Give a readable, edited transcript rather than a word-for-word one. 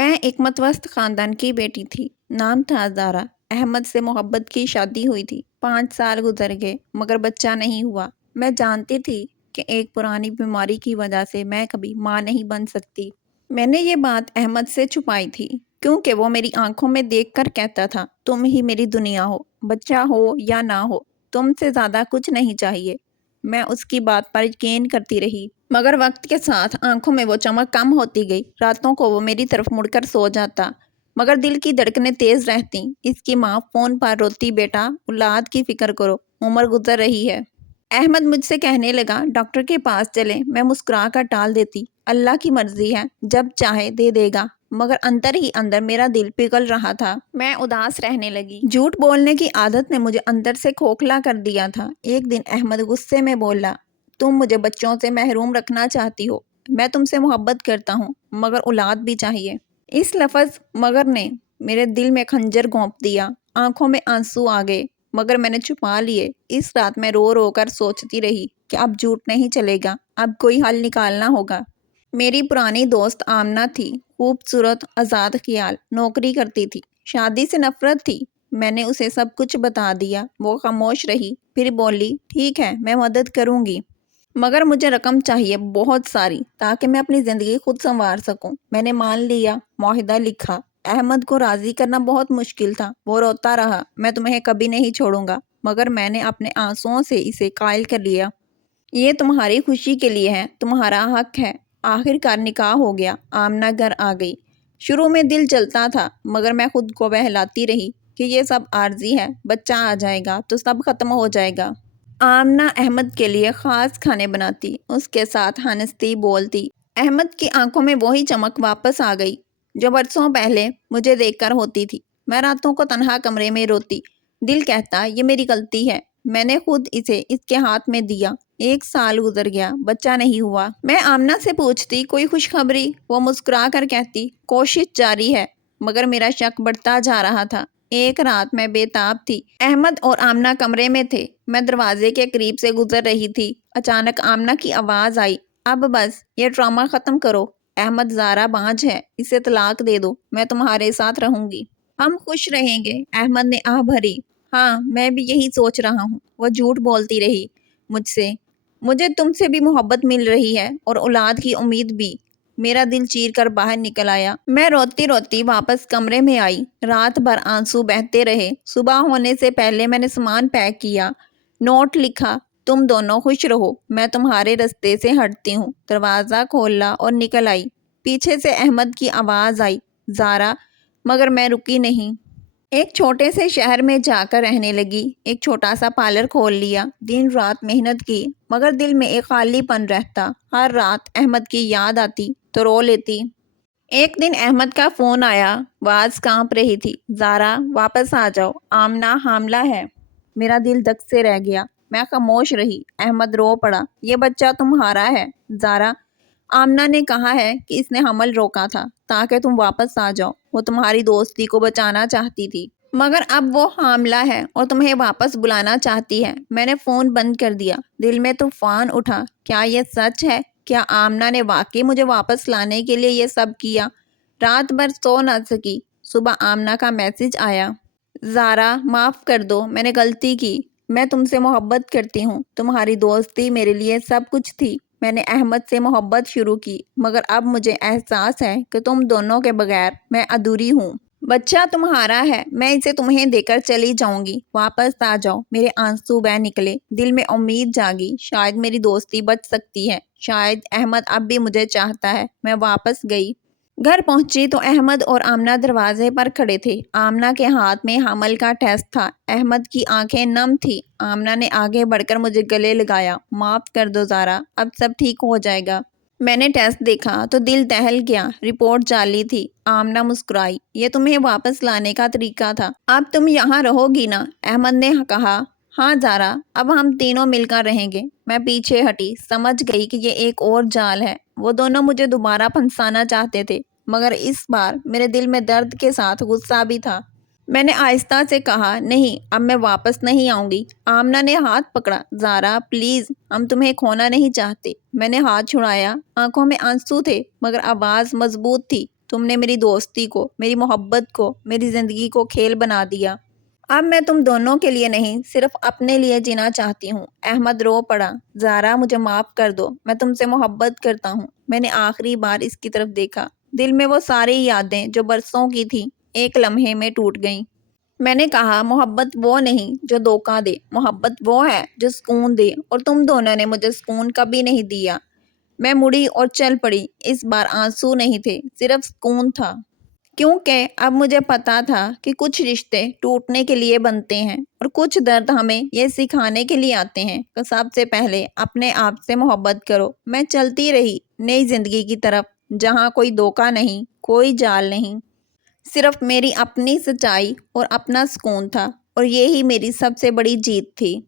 میں ایک متوسط خاندان کی بیٹی تھی۔ نام تھا زارا۔ احمد سے محبت کی شادی ہوئی تھی۔ 5 سال گزر گئے مگر بچہ نہیں ہوا۔ میں جانتی تھی کہ ایک پرانی بیماری کی وجہ سے میں کبھی ماں نہیں بن سکتی۔ میں نے یہ بات احمد سے چھپائی تھی کیونکہ وہ میری آنکھوں میں دیکھ کر کہتا تھا تم ہی میری دنیا ہو، بچہ ہو یا نہ ہو، تم سے زیادہ کچھ نہیں چاہیے۔ میں اس کی بات پر یقین کرتی رہی مگر وقت کے ساتھ آنکھوں میں وہ چمک کم ہوتی گئی۔ راتوں کو وہ میری طرف مڑ کر سو جاتا مگر دل کی دھڑکنیں تیز رہتی۔ اس کی ماں فون پر روتی بیٹا اولاد کی فکر کرو، عمر گزر رہی ہے۔ احمد مجھ سے کہنے لگا ڈاکٹر کے پاس چلیں۔ میں مسکرا کر ٹال دیتی، اللہ کی مرضی ہے، جب چاہے دے دے گا، مگر اندر ہی اندر میرا دل پگھل رہا تھا۔ میں اداس رہنے لگی۔ جھوٹ بولنے کی عادت نے مجھے اندر سے کھوکھلا کر دیا تھا۔ ایک دن احمد غصے میں بولا تم مجھے بچوں سے محروم رکھنا چاہتی ہو، میں تم سے محبت کرتا ہوں مگر اولاد بھی چاہیے۔ اس لفظ مگر نے میرے دل میں خنجر گھونپ دیا۔ آنکھوں میں آنسو آ گئے مگر میں نے چھپا لیے۔ اس رات میں رو رو کر سوچتی رہی کہ اب جھوٹ نہیں چلے گا، اب کوئی حل نکالنا ہوگا۔ میری پرانی دوست آمنہ تھی، خوبصورت، آزاد خیال، نوکری کرتی تھی، شادی سے نفرت تھی۔ میں نے اسے سب کچھ بتا دیا۔ وہ خاموش رہی، پھر بولی ٹھیک ہے میں مدد کروں گی مگر مجھے رقم چاہیے، بہت ساری، تاکہ میں اپنی زندگی خود سنوار سکوں۔ میں نے مان لیا، معاہدہ لکھا۔ احمد کو راضی کرنا بہت مشکل تھا۔ وہ روتا رہا میں تمہیں کبھی نہیں چھوڑوں گا، مگر میں نے اپنے آنسوؤں سے اسے قائل کر لیا۔ یہ تمہاری خوشی کے لیے ہے، تمہارا حق ہے۔ آخر کار نکاح ہو گیا۔ آمنہ گھر آ گئی۔ شروع میں دل جلتا تھا مگر میں خود کو بہلاتی رہی کہ یہ سب عارضی ہے، بچہ آ جائے گا تو سب ختم ہو جائے گا۔ آمنہ احمد کے لیے خاص کھانے بناتی، اس کے ساتھ ہنستی بولتی۔ احمد کی آنکھوں میں وہی چمک واپس آ گئی جو برسوں پہلے مجھے دیکھ کر ہوتی تھی۔ میں راتوں کو تنہا کمرے میں روتی، دل کہتا یہ میری غلطی ہے، میں نے خود اسے اس کے ہاتھ میں دیا۔ 1 سال گزر گیا، بچہ نہیں ہوا۔ میں آمنہ سے پوچھتی کوئی خوشخبری؟ وہ مسکرا کر کہتی کوشش جاری ہے، مگر میرا شک بڑھتا جا رہا تھا۔ ایک رات میں بے تاب تھی۔ احمد اور آمنہ کمرے میں تھے۔ میں دروازے کے قریب سے گزر رہی تھی۔ اچانک آمنہ کی آواز آئی اب بس، یہ ڈرامہ ختم کرو۔ احمد زارا بانجھ ہے، اسے طلاق دے دو، میں تمہارے ساتھ رہوں گی، ہم خوش رہیں گے۔ احمد نے آہ بھری، ہاں میں بھی یہی سوچ رہا ہوں۔ وہ جھوٹ بولتی رہی مجھ سے، مجھے تم سے بھی محبت مل رہی ہے اور اولاد کی امید بھی۔ میرا دل چیر کر باہر نکل آیا۔ میں روتی روتی واپس کمرے میں آئی۔ رات بھر آنسو بہتے رہے۔ صبح ہونے سے پہلے میں نے سامان پیک کیا، نوٹ لکھا تم دونوں خوش رہو، میں تمہارے رستے سے ہٹتی ہوں۔ دروازہ کھولا اور نکل آئی۔ پیچھے سے احمد کی آواز آئی زارا، مگر میں رکی نہیں۔ ایک چھوٹے سے شہر میں جا کر رہنے لگی، ایک چھوٹا سا پارلر کھول لیا، دن رات محنت کی مگر دل میں ایک خالی پن رہتا۔ ہر رات احمد کی یاد آتی تو رو لیتی۔ ایک دن احمد کا فون آیا، آواز کانپ رہی تھی، زارا واپس آ جاؤ، آمنہ حاملہ ہے۔ میرا دل دھک سے رہ گیا۔ میں خاموش رہی۔ احمد رو پڑا، یہ بچہ تمہارا ہے زارا، آمنہ نے کہا ہے کہ اس نے حمل روکا تھا تاکہ تم واپس آ جاؤ، وہ تمہاری دوستی کو بچانا چاہتی تھی مگر اب وہ حاملہ ہے اور تمہیں واپس بلانا چاہتی ہے۔ میں نے فون بند کر دیا۔ دل میں طوفان اٹھا، کیا یہ سچ ہے؟ کیا آمنہ نے واقعی مجھے واپس لانے کے لیے یہ سب کیا؟ رات بھر سو نہ سکی۔ صبح آمنہ کا میسج آیا، زارا معاف کر دو، میں نے غلطی کی، میں تم سے محبت کرتی ہوں، تمہاری دوستی میرے لیے سب کچھ تھی۔ میں نے احمد سے محبت شروع کی مگر اب مجھے احساس ہے کہ تم دونوں کے بغیر میں ادھوری ہوں۔ بچہ تمہارا ہے، میں اسے تمہیں دے کر چلی جاؤں گی، واپس آ جاؤ۔ میرے آنسو بہہ نکلے، دل میں امید جاگی، شاید میری دوستی بچ سکتی ہے، شاید احمد اب بھی مجھے چاہتا ہے۔ میں واپس گئی۔ گھر پہنچی تو احمد اور آمنہ دروازے پر کھڑے تھے۔ آمنہ کے ہاتھ میں حمل کا ٹیسٹ تھا۔ احمد کی آنکھیں نم تھی۔ آمنہ نے آگے بڑھ کر مجھے گلے لگایا، معاف کر دو زارا، اب سب ٹھیک ہو جائے گا۔ میں نے ٹیسٹ دیکھا تو دل دہل گیا، رپورٹ جعلی تھی۔ آمنہ مسکرائی، یہ تمہیں واپس لانے کا طریقہ تھا، اب تم یہاں رہو گی نا؟ احمد نے کہا، ہاں زارا، اب ہم تینوں مل کر رہیں گے۔ میں پیچھے ہٹی، سمجھ گئی کہ یہ ایک اور جال ہے۔ وہ دونوں مجھے دوبارہ پھنسانا چاہتے تھے مگر اس بار میرے دل میں درد کے ساتھ غصہ بھی تھا۔ میں نے آہستہ سے کہا، نہیں اب میں واپس نہیں آؤں گی۔ آمنہ نے ہاتھ پکڑا، زارا پلیز، ہم تمہیں کھونا نہیں چاہتے۔ میں نے ہاتھ چھڑایا، آنکھوں میں آنسو تھے مگر آواز مضبوط تھی، تم نے میری دوستی کو، میری محبت کو، میری زندگی کو کھیل بنا دیا۔ اب میں تم دونوں کے لیے نہیں، صرف اپنے لیے جینا چاہتی ہوں۔ احمد رو پڑا۔ زہرا مجھے معاف کر دو، میں تم سے محبت کرتا ہوں۔ میں نے آخری بار اس کی طرف دیکھا۔ دل میں وہ ساری یادیں جو برسوں کی تھیں ایک لمحے میں ٹوٹ گئیں۔ میں نے کہا محبت وہ نہیں جو دھوکہ دے، محبت وہ ہے جو سکون دے، اور تم دونوں نے مجھے سکون کبھی نہیں دیا۔ میں مڑی اور چل پڑی۔ اس بار آنسو نہیں تھے، صرف سکون تھا، کیونکہ اب مجھے پتا تھا کہ کچھ رشتے ٹوٹنے کے لیے بنتے ہیں اور کچھ درد ہمیں یہ سکھانے کے لیے آتے ہیں کہ سب سے پہلے اپنے آپ سے محبت کرو۔ میں چلتی رہی نئی زندگی کی طرف، جہاں کوئی دھوکہ نہیں، کوئی جال نہیں، صرف میری اپنی سچائی اور اپنا سکون تھا، اور یہی میری سب سے بڑی جیت تھی۔